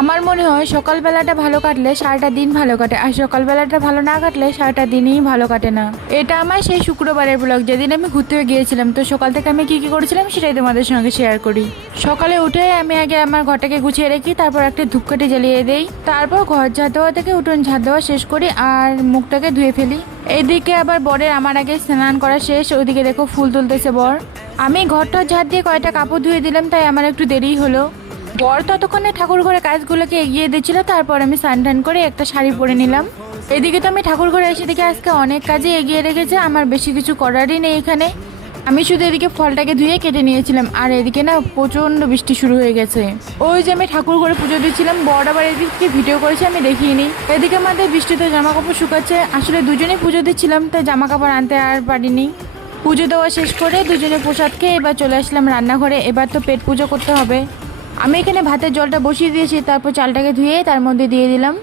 আমার মনে হয় সকালবেলাটা ভালো কাটলে সারাটা দিন ভালো কাটে, আর সকালবেলাটা ভালো না কাটলে সারাটা দিনই ভালো কাটে না। এটা আমার সেই শুক্রবারের ব্লগ, যেদিন আমি ঘুরতে গিয়েছিলাম। তো সকাল থেকে আমি কি কি করেছিলাম সেটাই তোমাদের সঙ্গে শেয়ার করি। সকালে উঠে আমি আগে আমার ঘরটাকে গুছিয়ে রেখি, তারপর একটা ধূপকাঠি জ্বালিয়ে দেই, তারপর ঘর ঝাড় দেওয়া থেকে উঠোন ঝাড় দেওয়া শেষ করি আর মুখটাকে ধুয়ে ফেলি। এইদিকে আবার বরের আমার আগে স্নান করা শেষ, ওইদিকে দেখো ফুল তুলতেছে বর। আমি ঘরটা ঝাড় দিয়ে কয়টা কাপড় ধুয়ে দিলাম, তাই আমার একটু দেরি হলো। বর ততক্ষণে ঠাকুর ঘরে কাজগুলোকে এগিয়ে দিচ্ছিল, তারপর আমি স্নান টান করে একটা শাড়ি পরে নিলাম। এদিকে তো আমি ঠাকুর ঘরে এসে দেখি আজকে অনেক কাজে এগিয়ে রেখেছে, আমার বেশি কিছু করারই নেই এখানে। আমি শুধু এদিকে ফলটাকে ধুয়ে কেটে নিয়েছিলাম, আর এদিকে না প্রচন্ড বৃষ্টি শুরু হয়ে গেছে। ওই যে আমি ঠাকুর ঘরে পুজো দিচ্ছিলাম, বর আবার এদিকে ভিডিও করেছে, আমি দেখিনি। এদিকে আমাদের বৃষ্টিতে জামা কাপড় শুকাচ্ছে, আসলে দুজনেই পুজো দিচ্ছিলাম, তাই জামা কাপড় আনতে আর পারিনি। পুজো দেওয়া শেষ করে দুজনে প্রসাদ খেয়ে এবার চলে আসলাম রান্নাঘরে। এবার তো পেট পুজো করতে হবে। আমি এখানে ভাতের জলটা বসিয়ে দিয়েছি, তারপর চালটাকে ধুয়ে তার মধ্যে দিয়ে দিলাম।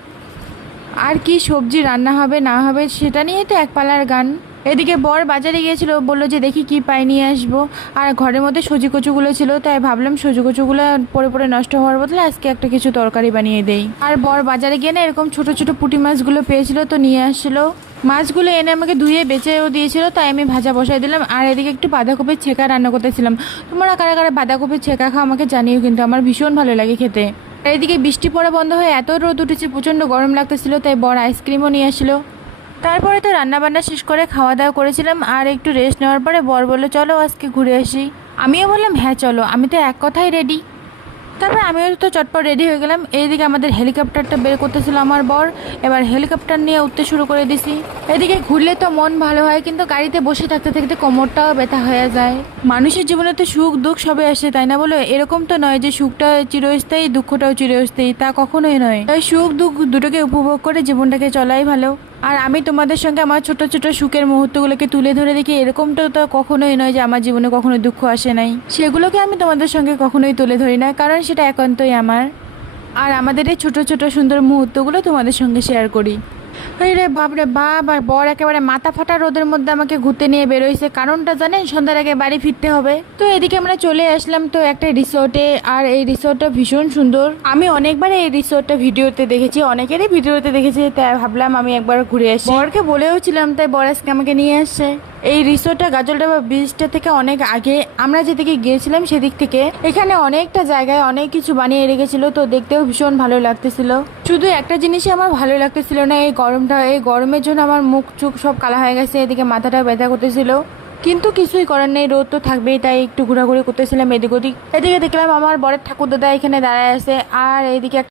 আর কি সবজি রান্না হবে না হবে সেটা নিয়ে তো এক পালার গান। এদিকে বর বাজারে গিয়েছিল, বললো যে দেখি কি পাই নিয়ে আসবো। আর ঘরের মধ্যে সজি কচুগুলো ছিল, তাই ভাবলাম সজি কচুগুলো পরে পরে নষ্ট হওয়ার বদলে আজকে একটা কিছু তরকারি বানিয়ে দেই। আর বর বাজারে গিয়ে না এরকম ছোট ছোট পুঁটি মাছগুলো পেয়েছিল, তো নিয়ে আসছিলো। মাছগুলো এনে আমাকে ধুয়ে বেচেও দিয়েছিল, তাই আমি ভাজা বসাই দিলাম। আর এদিকে একটু বাঁধাকপির ছেঁকা রান্না করতেছিলাম। তোমরা কারা কারা বাঁধাকপির ছেঁকা খাও আমাকে জানিও, কিন্তু আমার ভীষণ ভালো লাগে খেতে। আর এদিকে বৃষ্টি পড়া বন্ধ হয়ে এত রোদ উঠেছে, প্রচণ্ড গরম লাগতেছিল, তাই বর আইসক্রিমও নিয়ে আসলো। তারপরে তো রান্নাবান্না শেষ করে খাওয়া দাওয়া করেছিলাম, আর একটু রেস্ট নেওয়ার পরে বর বললো চলো আজকে ঘুরে আসি। আমিও বললাম হ্যাঁ চলো, আমি তো এক কথাই রেডি। তারপর আমিও তো চটপট রেডি হয়ে গেলাম। এইদিকে আমাদের হেলিকপ্টারটা বের করতেছিল আমার বর, এবার হেলিকপ্টার নিয়ে উঠতে শুরু করে দিছি। এদিকে ঘুরলে তো মন ভালো হয়, কিন্তু গাড়িতে বসে থাকতে থাকতে কোমরটাও ব্যথা হয়ে যায়। মানুষের জীবনে তো সুখ দুঃখ সবে আসে, তাই না বলো? এরকম তো নয় যে সুখটা চিরস্থায়ী দুঃখটাও চিরস্থায়ী, তা কখনোই নয়। তাই সুখ দুঃখ দুটোকে উপভোগ করে জীবনটাকে চলাই ভালো। আর আমি তোমাদের সঙ্গে আমার ছোট ছোট সুখের মুহূর্তগুলোকে তুলে ধরে দেখি, এরকমটা তো কখনোই নয় যে আমার জীবনে কখনো দুঃখ আসে নাই। সেগুলোকে আমি তোমাদের সঙ্গে কখনোই তুলে ধরি না, কারণ সেটা একান্তই আমার। আর আমাদের এই ছোট ছোট সুন্দর মুহূর্তগুলো তোমাদের সঙ্গে শেয়ার করি। এই রে বাপরে বাপ, আর বর একেবারে মাথা ফাটা রোদের মধ্যে আমাকে ঘুরতে নিয়ে বেরোইছে। কারণটা জানেন? সন্ধ্যার আগে বাড়ি ফিরতে হবে। তো এদিকে আমরা চলে আসলাম তো একটা রিসোর্টে, আর এই রিসোর্টটা ভীষণ সুন্দর। আমি অনেকবার এই রিসোর্টটা ভিডিওতে দেখেছি, অনেকেরই ভিডিওতে দেখেছি, তাই ভাবলাম আমি একবার ঘুরে আসি। বরকে বলেও ছিলাম, তাই বর আজকে আমাকে নিয়ে আসছে। এই রিসোর্টটা গাজলডাবা ব্রিজটা থেকে অনেক আগে, আমরা যেদিকে গিয়েছিলাম সেদিক থেকে। এখানে অনেকটা জায়গায় অনেক কিছু বানিয়ে রেখেছিল, তো দেখতেও ভীষণ ভালো লাগতেছিল। শুধু একটা জিনিসই আমার ভালো লাগতেছিল না, এই গরমটা। এই গরমের জন্য আমার মুখ চোখ সব কালা হয়ে গেছে, এদিকে মাথাটা ব্যথা করতেছিল। কিন্তু কিছুই করার নেই, রোদ তো থাকবেই, তাই একটু ঘোরাঘুরি করতেছিলাম এদিক ওদিক। এদিকে দেখলাম আমার বরের ঠাকুর দাদা এখানে দাঁড়ায় আছে, আর এইদিকে